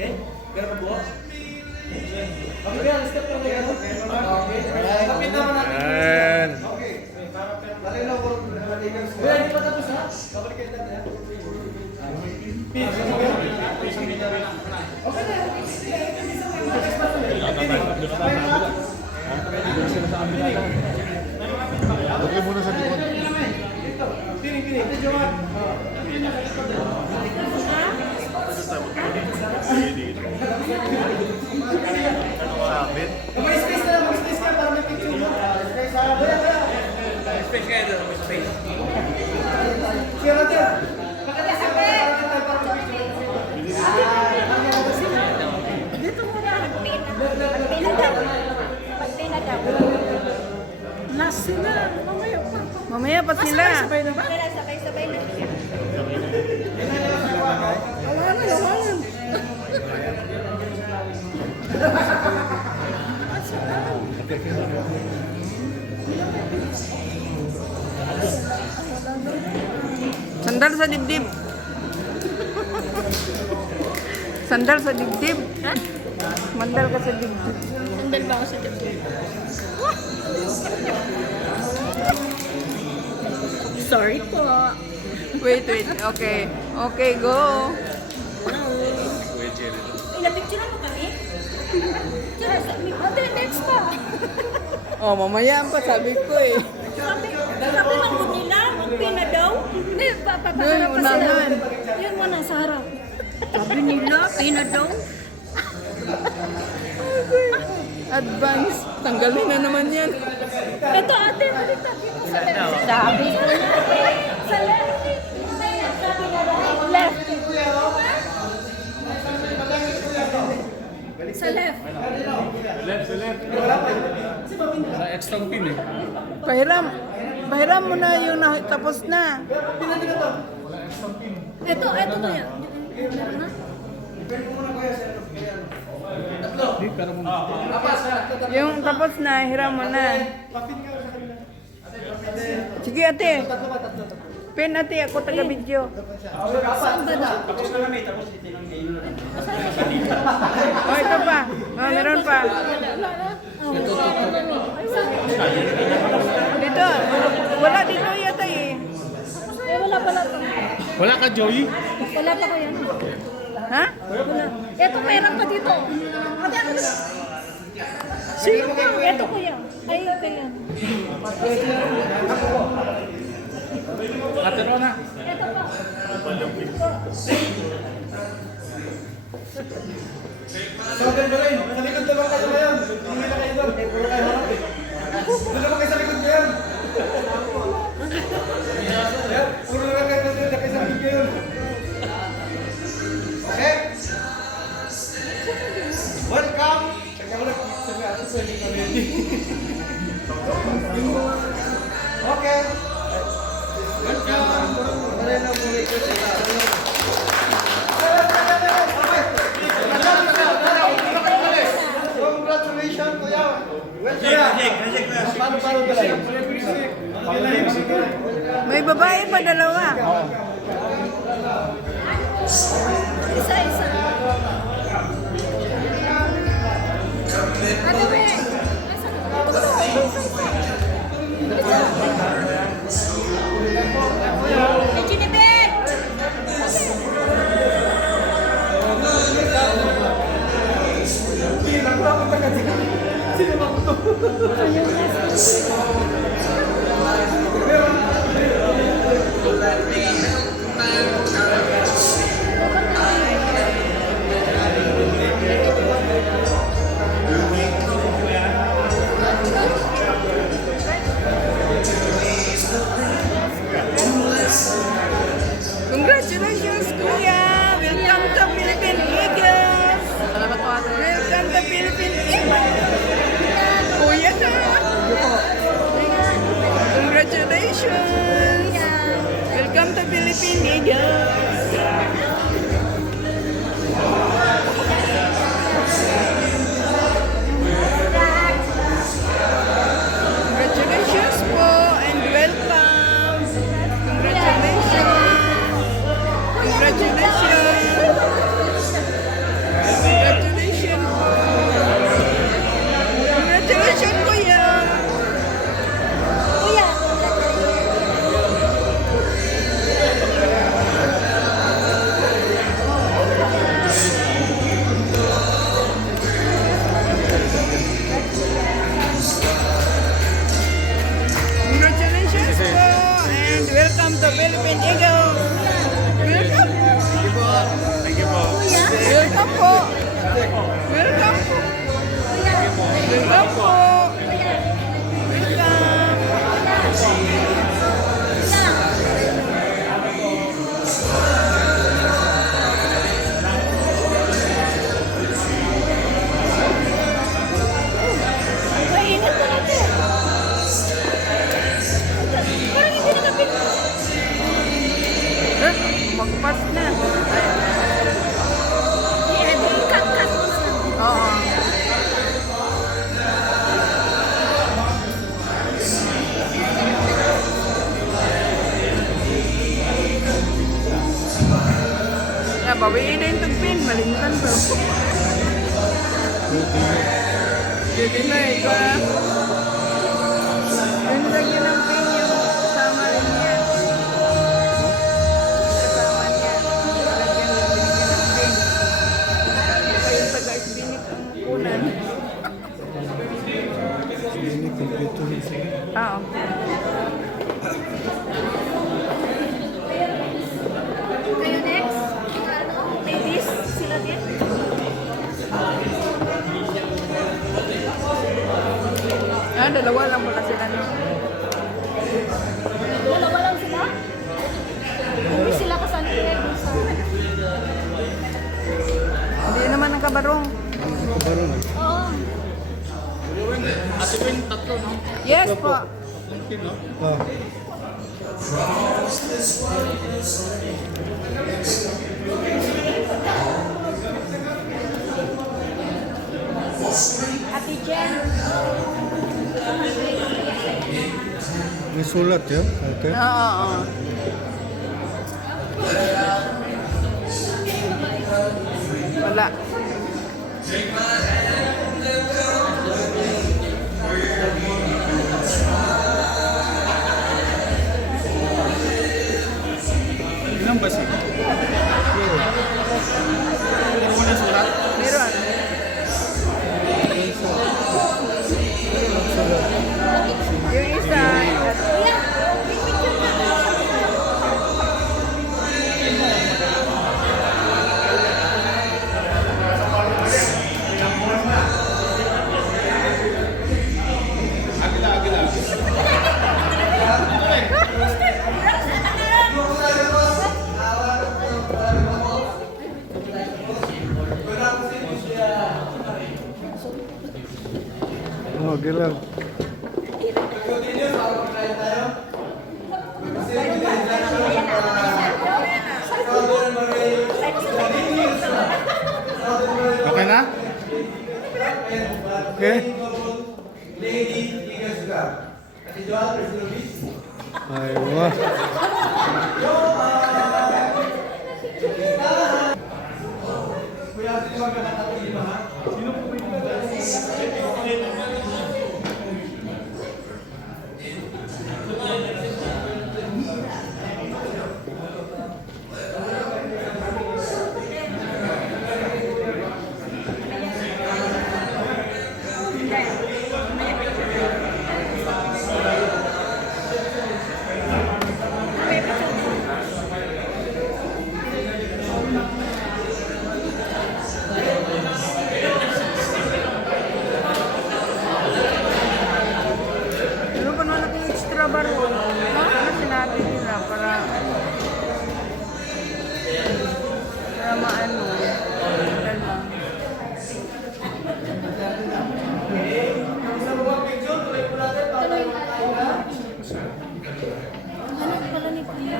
Okay? Ganun po. Okay, kaya step lang na gano'n. Okay. Kapit naman natin. Yan. Okay. Balik na ako. Kaya hindi pa tapos ha? Babalik kayo natin ha? Peace. Okay na. Okay muna sa likod. Pining. Ito, Johan. Sabit. May space na lang. May space ka para may picture mo. Space ha? Space kayo doon, may space. Sige natin. Dito muna. Pagpina daw. Pagpina daw. Last sila. Mamaya pa. Mamaya pa sila. Sabay na ba? Sabay-sabay na. Awangan. Sandal sa dibdib. Sandal sa dibdib. Ha? Mandal ka sa dibdib. Sandal ba ako sa dibdib? Sorry po. Wait. Okay. Okay, go. Pinapicturean mo kami? Ate, next pa. Oh, mamaya pa sabi ko eh. Sabi lang ko nila, magpina daw. Hindi, papaharap pa sila. unahan. Yan mo na sa harap. Sabi nila, pina daw. Advance. Tanggalin na naman yan. Ito ate, baliktad dito sa left. Sabi ko na. Sa left. Left. Sa left. Wala extra pin eh. Pahiram mo na yung tapos na. Ito kuya. Meron na? Yung tapos na, hiram mo na. Sige ate. Pen ate, ako taga-video. Saan ba na? Oh, ito pa. Oh, meron pa. Dito. Wala dito yata eh. Wala pala. Wala ka, Joey? Wala pa kuya. Ha? Wala. Ito meron pa dito. Ate, ano na? Sino ba? Ito kuya. Ay, kaya. Ate Rona. Ito pa. So, ganun rin. Sa likod naman kayo ngayon. Hindi na kayo doon. Puro kayo harap eh. Doon naman kayo sa likod ngayon. Yan. Puro naman kayo doon. Doon kayo sa likod ngayon. Okay? Welcome! Kaya mo nag-sabi ato sa likod ngayon. Okay. Welcome! Wala na muli ko sa congratulations, kuya. Welcome. Paano talaga? May babae pa dalawa. Isa. Ate, wait. Hey, Ginibet! Sino ba ito? Congratulations, Kuya! Welcome to Philippine Eagles! Welcome to Philippine Eagles! Kuya na! Congratulations! Welcome to Philippine Eagles! Congratulations po and welcome! Congratulations! Congratulations! Welcome po. Welcome po. Welcome. Mainit na natin. Parang hindi nakapit. Magpas na. Cut. Oo. Bawiin na yung tagpin. Malintan ba? Sige na, ikaw. Yung lagyan ng pin yung kasama rin niya. Kasama niya. Lagyan ng binigyan ng pin. Ito yung taga-isbinit ang kunan. Ah, okay. Kayo next? Ano? Ladies? Sila din? Dalawa lang pala sila. Dalawa lang sila? Hindi sila kasali dun sa... Hindi naman ang kabarong. Oo. Ate Gwen, tatlo, no? Yes po. Ate Jen. May sulat ya? Okay. Oo. Wala. Ilan ba siya? Hindi mo na sulat? Meron. Yung isa, Kuya, may picture na. Oh, gelang. Okay na? Okay. Lady Tigres juga. Ate Joan, President Luis. Ay, wah. Kuya, ate Joan, kakatapo lima ha? Sino po ano pa naman akong extra barong? Ano sinabi nila para maano. Dalawa. Anak pala ni Kuya.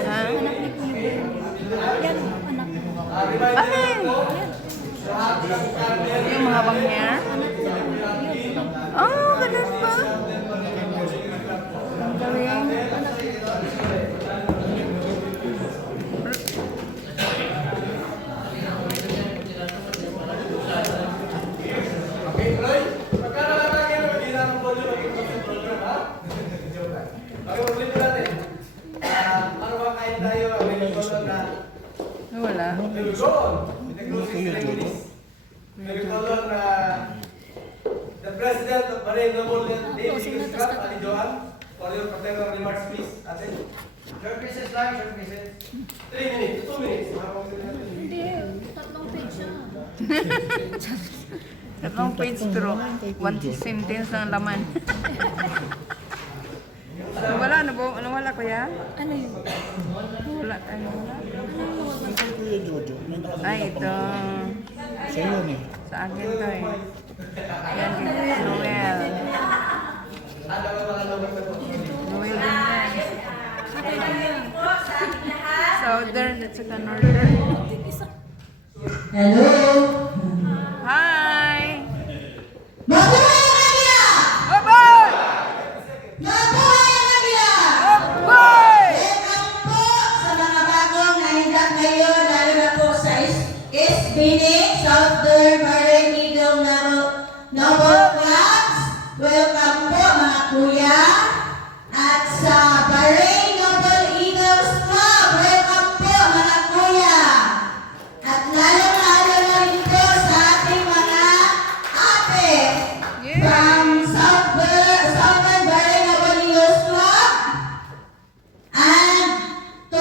Ha? Anak ni Kuya. Yan, anak. Amin! Yung mga bang hair? Oh, ganun ba? Galing. Okay, Roy. Magkano lang lagi na hindi na ng volume ng program, ha? Okay, ulit natin. Ano ba kain tayo? May nagtulog na. Wala. There we go on. With the closing ceremonies. May nagtulog na the President of Bahrain Global Daily Tigres Cup, Ate Joan, for your protector remarks, please. Ate. Short pieces lang, short pieces. 3 minutes, 2 minutes. Hindi. Tatlong page pero one sentence ang laman. Nawala kuya? Ano yun? Wala tayo nawala. Kuya Jojo. Ay, ito. Sa iyo ni. Sa akin to eh. Yan, Noel. Noel din yan. Southern at saka Northern. Hello? Hi! Mabuhay ang kanila! Bye-bye! Mabuhay ang kanila! Bye! Welcome po sa mga bagong nahindak ngayon, lalo na po sa SBNIC, Southern Marine Eagle Noble Clubs. Welcome po mga kuya. At sa Bahrain Noble Eagles Club, welcome po mga kuya. At lalo-lalo na rin po sa ating mga ate Yeah. from Southern Bahrain Noble Eagles Club and to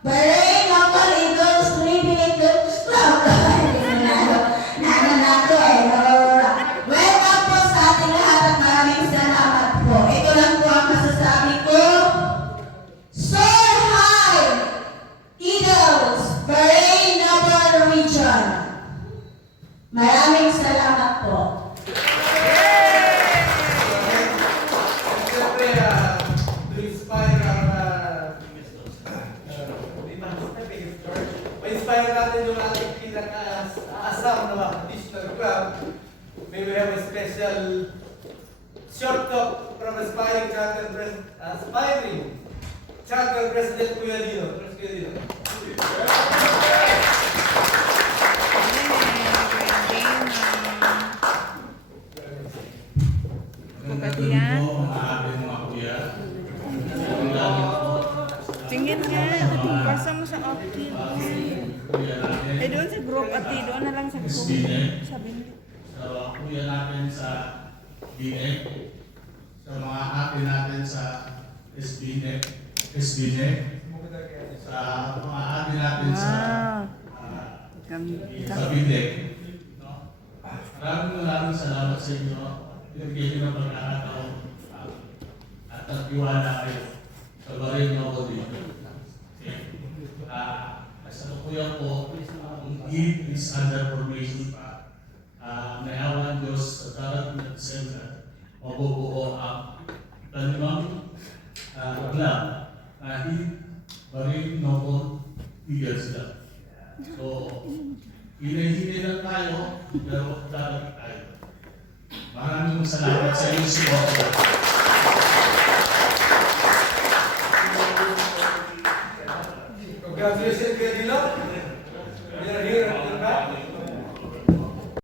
Bahrain Noble Eagles Eagles Club. Nato eh. Welcome po sa ating lahat at maraming salamat po. Ito lang po ang masasabi ko. Soar high! Eagles, Bahrain Noble Region. Maraming salamat po. Siyempre, to inspire ang ma-inspire natin yung ating pinaka-asam na digital club. May we have a special short talk from aspiring charter president Kuya Dino. Kuya Dino. Pagkatiyan. Tingin nga. Basa mo sa akin. Eh doon sa group ati. Doon na lang sa group. Sabi niyo. Sa kuya natin sa BNEC, sa mga ate natin sa SBNEC, sa mga ate natin sa Ganda. sa BNEC. No? Maraming salamat sa inyo. Binigyan nyo ng pagkakataon at nagtiwala kayo sa Bahrain Noble dito. Sa kuya po, ang gift is under formation pa. Nayawan Diyos sa darating na December, mabubuo ang talimang club na Bahrain Noble Eagles Club. So, hinahintay lang tayo, pero darating tayo. Maraming salamat sa inyo, si Otto.